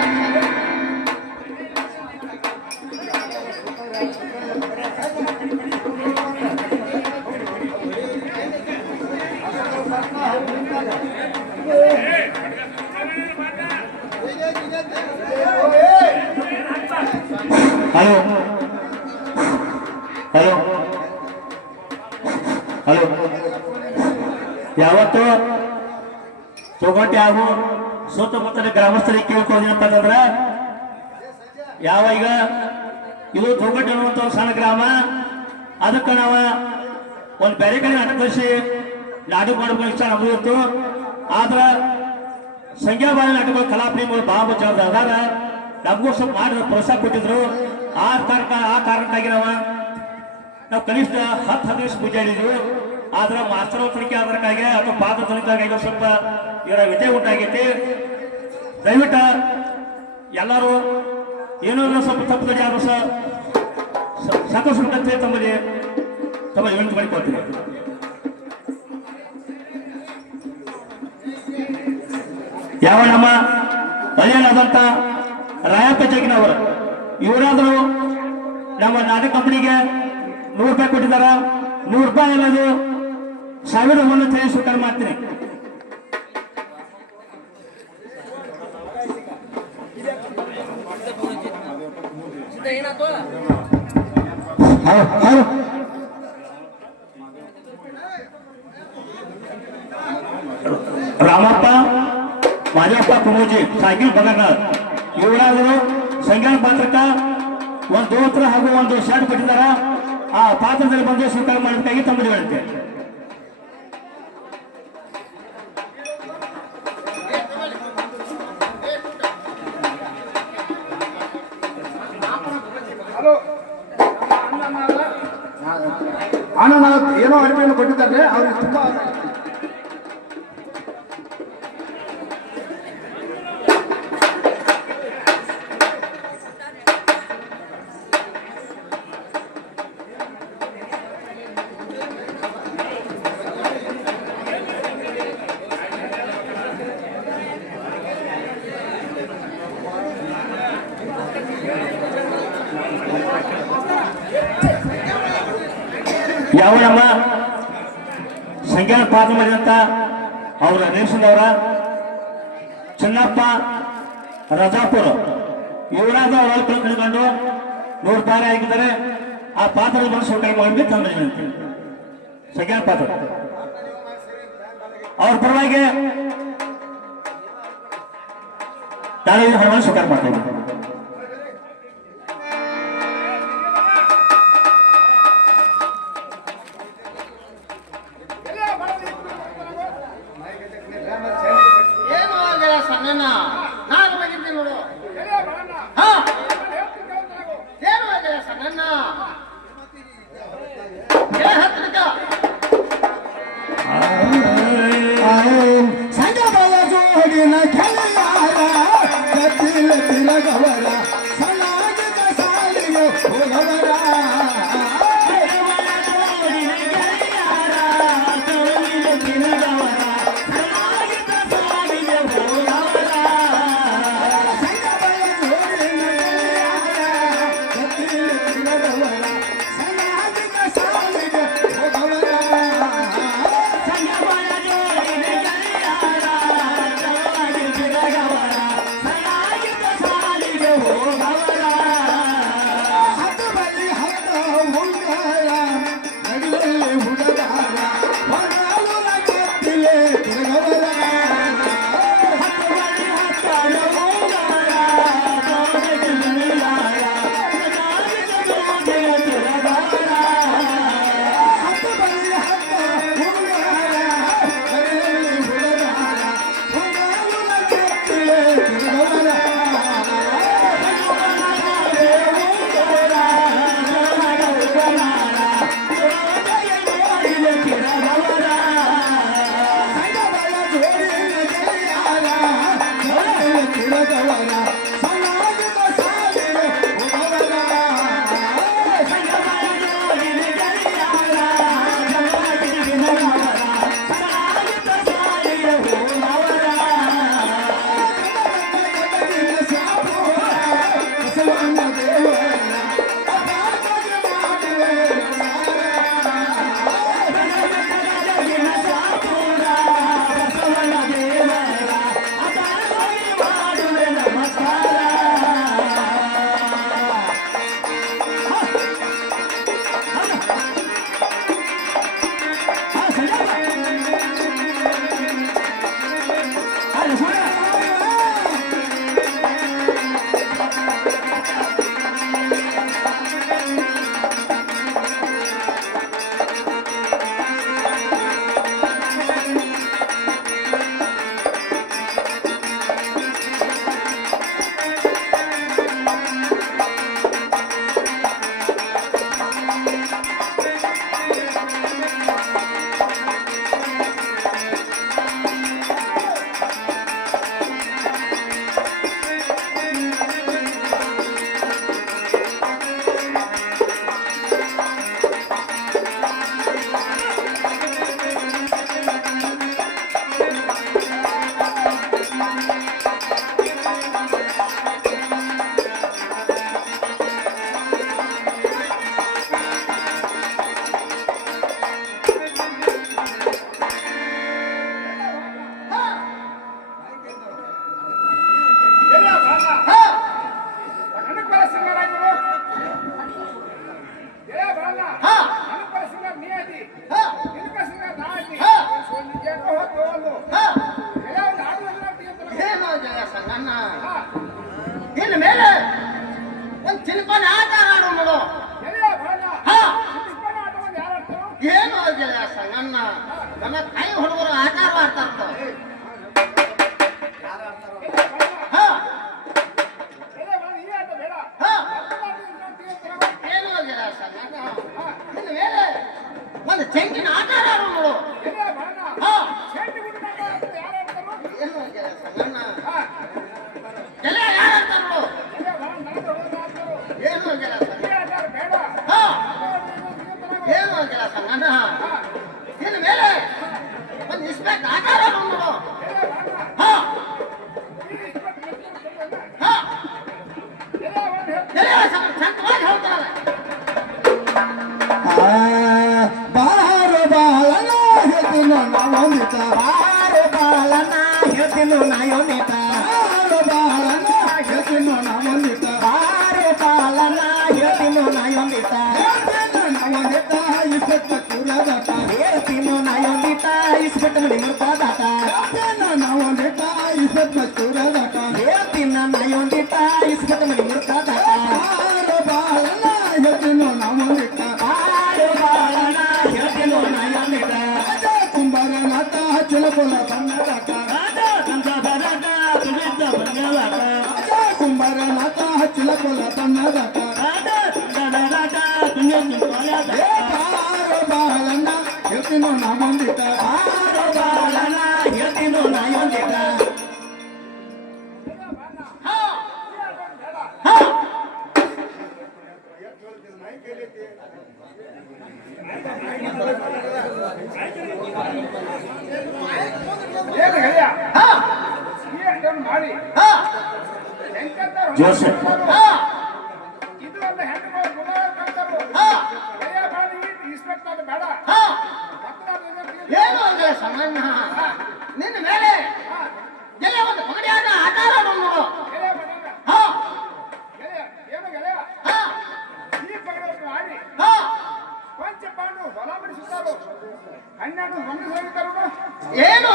ಹಲೋ ಹಲೋ ಹಲೋ ಯಾವತ್ತು ಚೌಗಟ್ಟೆ ಹಾಗೂ ಸುತ್ತಮುತ್ತಲ ಗ್ರಾಮಸ್ಥರಿಗೆ ಕೇಳ್ಕೊಳ್ಳೋದೇನಪ್ಪ ಅಂತಂದ್ರೆ ಯಾವ ಈಗ ಇದು ಚೌಗಟ್ಟೆ ಅನ್ನುವಂಥ ಒಂದು ಸಣ್ಣ ಗ್ರಾಮ ಅದಕ್ಕೆ ನಾವು ಒಂದು ಬೇರೆ ಕಡೆ ನಾಟಕ ಕಳಿಸಿ ನಾಟಕ ಮಾಡಬೇಕು ಇಷ್ಟ ನಮಗೂ ಇತ್ತು ಆದ್ರೆ ಸಂಖ್ಯಾಬಾಳ ನಾಟಕಗಳು ಕಲಾಪ್ರೇಮಿಗಳು ಬಹಳ ಮಂದಿ ಅದಾರ ನಮಗೂ ಸ್ವಲ್ಪ ಮಾಡಿ ಪ್ರೋತ್ಸಾಹ ಕೊಟ್ಟಿದ್ರು ಆ ಕಾರಣಕ್ಕಾಗಿ ನಾವು ಕನಿಷ್ಠ 10 ದಿವಸ ಪೂಜೆ ಮಾಡಿದ್ವಿ ಆದ್ರೆ ಮಾಸ್ತರ್ ತನಿಖೆ ಆಧಾರಕ್ಕಾಗಿ ಅಥವಾ ಪಾತ್ರ ತನಿಖೆಗಾಗಿ ಸ್ವಲ್ಪ ಇವರ ವ್ಯತ್ಯಯ ಉಂಟಾಗೈತಿ ದಯವಿಟ್ಟು ಎಲ್ಲರೂ ಏನೋ ಸ್ವಲ್ಪ ತಪ್ಪು ತಡೆ ಆದ್ರೂ ಸಾಕಷ್ಟು ತಮ್ಮಲ್ಲಿ ವಿನಂತಿ ಮಾಡಿಕೊಳ್ತೀನಿ. ಯಾವ ನಮ್ಮ ಹಳ್ಳಿಯಲ್ಲಾದಂತ ರಾಯಪ್ಪ ಜಗಿನವರು ಇವರಾದ್ರು ನಮ್ಮ ನಾಟಕ ಕಂಪನಿಗೆ 100 ರೂಪಾಯಿ ಕೊಟ್ಟಿದ್ದಾರ 100 ರೂಪಾಯಿ ಅನ್ನೋದು 1000 ಹೊನ್ನು ಸ್ವೀಕಾರ ಮಾಡ್ತೀನಿ. ರಾಮಪ್ಪ ಮಾಜಪ್ಪ ಕುಮೂಜಿ ಸಾಗಿಲ್ ಬಗರ್ನಾಳ್ ಇವರಾದರು ಸಂಜ್ಞಾನ ಪಾತ್ರಕ್ಕ ಒಂದು ದೋತ್ರ ಹಾಗೂ ಒಂದು ಶರ್ಟ್ ಕೊಟ್ಟಿದ್ದಾರ ಆ ಪಾತ್ರದಲ್ಲಿ ಬಂದು ಸ್ವೀಕಾರ ಮಾಡೋದಕ್ಕಾಗಿ ತಮ್ಮಲ್ಲಿ ಹೇಳ್ತೇವೆ. ಹಲೋ ಅಣ್ಣ ಏನೋ ಅರಿಮೆಯನ್ನು ಕೊಟ್ಟಿದ್ದಾರೆ ಅವ್ರಿಗೆ ತುಂಬಾ ಯಾವ ನಮ್ಮ ಸಂಖ್ಯಾನ ಪಾತ್ರ ಮಾಡಿದಂತ ಅವರ ನೇಷನವರ ಚೆನ್ನಪ್ಪ ರಜಾಪುರ ಇವರಾದ ಅವರಲ್ಲಿ ಕಳ್ಕೊಂಡು 100 ರೂಪಾಯಿ ಆಗಿದ್ದಾರೆ. ಆ ಪಾತ್ರದ ಬಂದು ಸ್ವೀಕಾರ ಮಾಡಬೇಕು ತಂದ ಸಂಖ್ಯಾನ ಪಾತ್ರ ಅವ್ರ ಪರವಾಗಿ ನಾನು ಇದು ಹಣವನ್ನು ಸ್ವೀಕಾರ ಮಾಡ್ತಾ ಇದ್ದೀನಿ. ಏನು ಆಗಲ್ಲ ಸಣ್ಣ ನಾನು ಬಂದಿದ್ದೆ ನೋಡು. ಎಲ್ಲ ಬರೋಣ. ಹಾ ಹೇಳ್ತೀನಿ ಕೇಳ್ತೀನಿ ನಾವು. ಏನು ಆಗಲ್ಲ ಸಣ್ಣ ಹತ್ತಿರಕ ಸಂಗಮಯ ಜೋಡಿನ ಗೆಳೆಯಾರ ಕತ್ತಿಲ ತಿಲಗವರ ಸಮಾಜದ ಸಾಲಿಗೆ ಹೋಗವರ ಸಂಗಣ್ಣ ಇನ್ನು ಮೇಲೆ ಒಂದು ಚಿಲ್ಪನ ಆಟ ಆಡು ನೋಡು ಗೆಳೆಯ ಬಹಳ ಹಾ ಚಿಕ್ಕನ ಆಟವನ್ನು ಯಾರು ಆಡ್ತಾರೋ ಏನು ಗೆಳೆಯ ಸಂಗಣ್ಣ ನಮ್ಮ ಕೈ ಹುಡುಗರು ಆಟ ಆಡ್ತಾರ ಹಾ ಗೆಳೆಯ ಬಹಳ ಈ ಆಟ ಬೇಡ ಹಾ ಮತ್ತೊಂದು ಏನು ಗೆಳೆಯ ಸಂಗಣ್ಣ ಇನ್ನು ಮೇಲೆ ಒಂದು ಚೆಂಡಿನ ಆಟ ಆಡು ನೋಡು ಗೆಳೆಯ ಬಹಳ ಹಾ ಚೆಂಡು ಗುಡ್ಡಿನ ಆಟ ಆಡ್ತಾರೆ ಯಾರು ಆಡ್ತಾರೋ ಏನು ಗೆಳೆಯ ಸಂಗಣ್ಣ ಹಾ ಗೆಳೆಯ ಯಾರು ಆಡ್ತಾರ ನೋಡು ಗೆಳೆಯ ಬಹಳ ನನಗೆ ಹುಡುಗರು ಆಡ್ತಾರೋ ಏನು ಗೆಳೆಯ ಸಂಗಣ್ಣ ಈ ಆಟ ಬೇಡ ಹಾ ಏನು ಗೆಳೆಯ ಸಂಗಣ್ಣ ಇನ್ನು ಮೇಲೆ ಒಂದು ಇಸ್ಪೆಕ್ಟ್ ಆಟ ಆಡು ನೋಡು ಹಾ ಹಾ ಗೆಳೆಯ ಸಂತವಾಗಿ ಹೇಳ್ತಾರೆ ಬಾರೋ ಬಾಲನ ಹೇಳ್ತೀನೋ ನಾವೊಂದಿತ ಬಾರೋ ಬಾಲನ ಹೇಳ್ತೀನೋ ನಾಯೊಂದಿತ ಬಾರೋ ಬಾಲನ ಹೇಳ್ತೀನೋ ನಾವೊಂದಿತ ಬಾರೋ ಬಾಲನ ಹೇಳ್ತೀನೋ ನಾಯೊಂದಿತ ನಾವೊಂದಿತ ಇಸ್ಪೆಕ್ಟ್ ಕೂರದಾಟ ಹೇಳ್ತೀನೋ ನಾಯೊಂದಿತ ಇಸ್ಪೆಕ್ಟ್ ನಿಮರ್ತಾದಾಟ ನಾವೊಂದಿತ ಇಸ್ಪೆಕ್ಟ್ ಕೂರದಾಟ ಹೇಳ್ತೀನ ನಾಯೊಂದಿತ ಇಸ್ಪೆಕ್ಟ್ ನಿಮರ್ತಾದಾಟ ಬಾರೋ ಬಾಲನ ಹೇಳ್ತೀನೋ ನಾವೊಂದಿತ ಕುಂಬಾರ ನಾಟ ಚಿಲಪುಲ ಕನ್ನಡಕ ಕುಂಬಾರ ನಾಟ ಚಿಲಪುಲ ಕನ್ನಡಕ ಬಾಲನ ಹೇಳ್ತೀನೋ ನಾವೊಂದಿತ ಬಾಲನ ಹೇಳ್ತೀನೋ ನಾಯೊಂದಿತ ಏನು ಗೆಳೆಯ ಹಾ ಈ ಆಟವನ್ನು ಮಾಡಿ ಹಾ ಹೆಂಗಂತಾರೋ ಜೋಸೆ. ಹಾ ಇದು ಅಲ್ಲ ಹೆಣ್ಣು ಗುಲಾಬ್ ಕಳ್ತಾರೋ ಹಾ ಗೆಳೆಯ ಬಹಳ ಈ ಇಸ್ಪೆಕ್ಟ್ ಆಟ ಬೇಡ ಹಾ ಮತ್ತೊಂದು ಏನು ಅಂದ್ರೆ ಸಮಾನ ನಿನ್ನ ಮೇಲೆ ಗೆಳೆಯ ಒಂದು ಪಗಡಿ ಆಟ ಆಡು ನೋಡು ಗೆಳೆಯ ಬಹಳ ಹಾ ಗೆಳೆಯ ಏನು ಗೆಳೆಯ ಹಾ ಈ ಪಗಡವನ್ನು ಆಡಿ ಹಾ ಪಂಚಪಾಂಡು ಹೊಲ ಬಿಡಿಸುತ್ತಾರೋ 12 ಮಂದಿ ಹೋಗುತ್ತಾರೋ ಏನು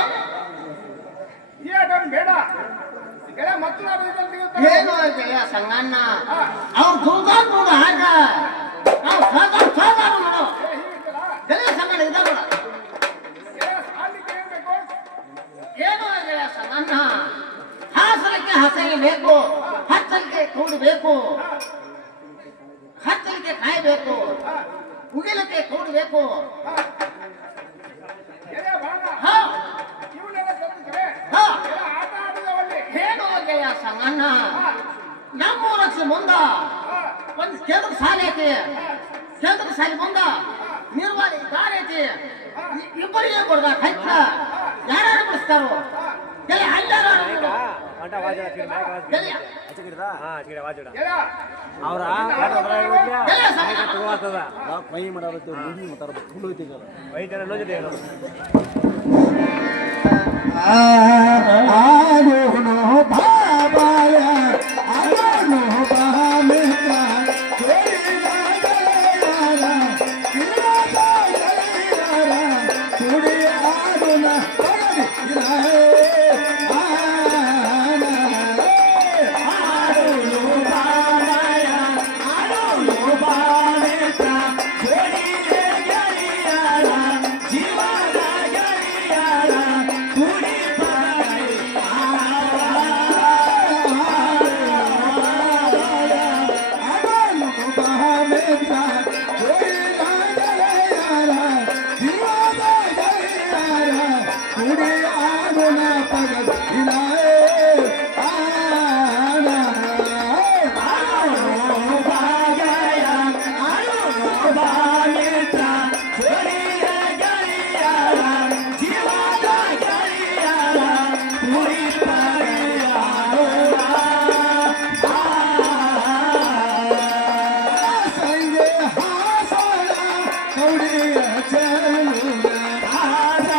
ಈ ಆಟವನ್ನು ಬೇಡ ಗೆಳೆಯ ಮತ್ತೊಂದು ಇದನ್ನು ಏನು ಗೆಳೆಯ ಸಂಗಣ್ಣ ಅವ್ರು ತೂಗಾಡ್ ನೋಡು ಹಾಗ ನಾವು ಸಾಧಾರ ನೋಡು ಗೆಳೆಯ ಸಂಗಣ್ಣ ಇದ ನೋಡ ಏನು ಗೆಳೆಯ ಸಂಗಣ್ಣ ಹಾಸನಕ್ಕೆ ಹಸಗೆ ಬೇಕು ಹಚ್ಚಲಿಕ್ಕೆ ಕೂಡು ಬೇಕು ಹಚ್ಚಲಿಕ್ಕೆ ಕಾಯಿ ಬೇಕು ಉಗಿಲಕ್ಕೆ ಕೂಡು ಬೇಕು ಹಾ ಹಾ ಏನು ಗೆಳೆಯ ಸಂಗಣ್ಣ ನಮ್ಮೂರ ಮುಂದ ಒಂದು ಕೇಂದ್ರ ಶಾಲೆ ಐತಿ ಕೇಂದ್ರ ಶಾಲೆ ಮುಂದ ನಿರ್ವಾಹಿ ದಾರಿ ಐತಿ ಇಬ್ಬರಿಗೆ ಕೊಡ್ದ ಕೈತ ಯಾರು ಬಿಡಿಸ್ತಾರೋ ಗೆಳೆಯ ಅಲ್ಲಾರ ಗೆಳೆಯ ಗೆಳೆಯ ಸಂಗಣ್ಣ ಆಗೋನು ಬಾಬಾಯ ಆಗೋನು ಬಾಮಿತ ಕುಡಿ ಆಡುನ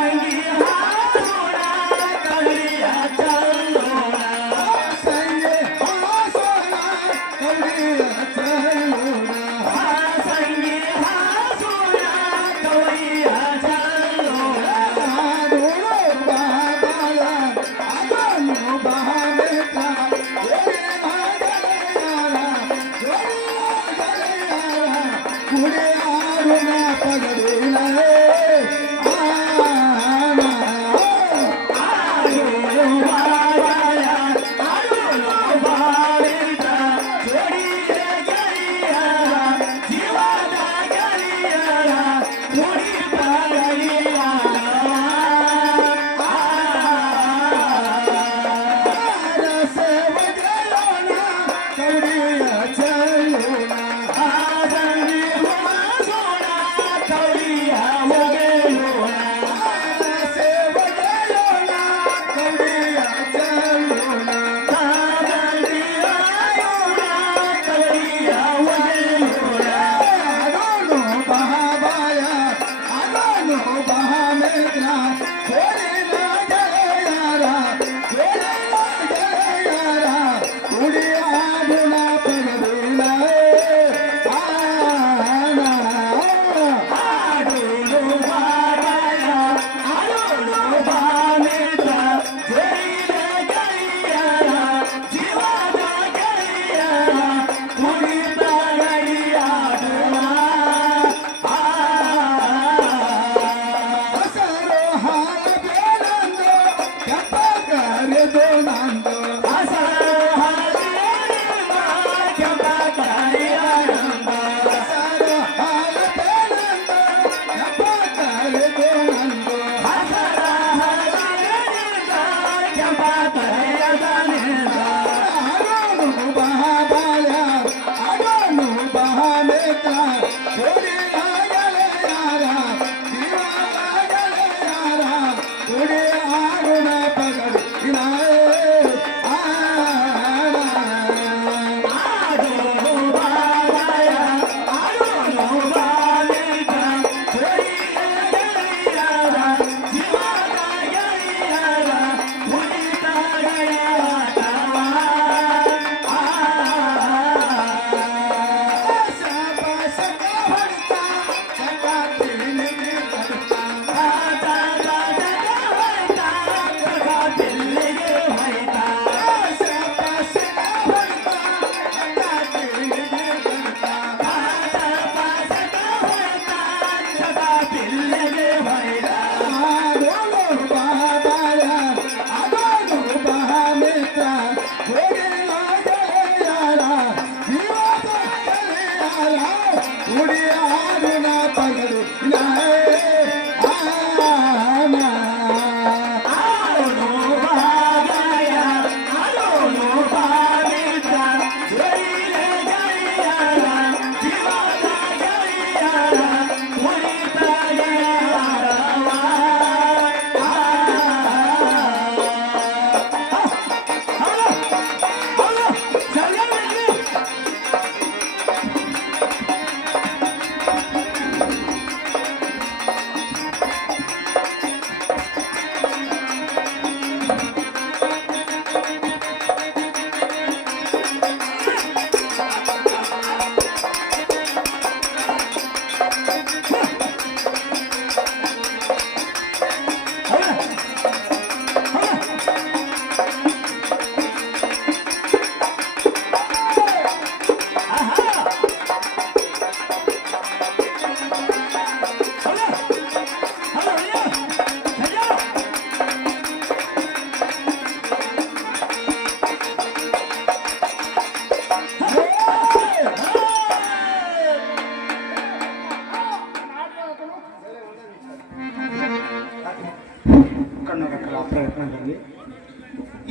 ಸಂಗಿ ಹಾಡೋಣ ಕಳಿಯ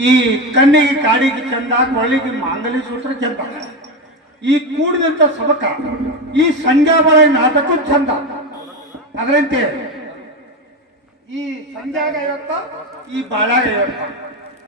ಈ ಕಣ್ಣಿಗೆ ಕಾಡಿಗೆ ಚಂದ, ಕೊಳ್ಳಿಗೆ ಮಾಂಗಲ್ಯ ಸೂತ್ರ ಚಂದ, ಈ ಕೂಡಿದಂತ ಸಬಕ ಈ ಸಂಧ್ಯಾಬಾಳ ನಾಟಕ ಚಂದ. ಅದರಂತೆ ಈ ಸಂಧ್ಯಾಗ 50, ಈ ಬಾಳಾಗ 50.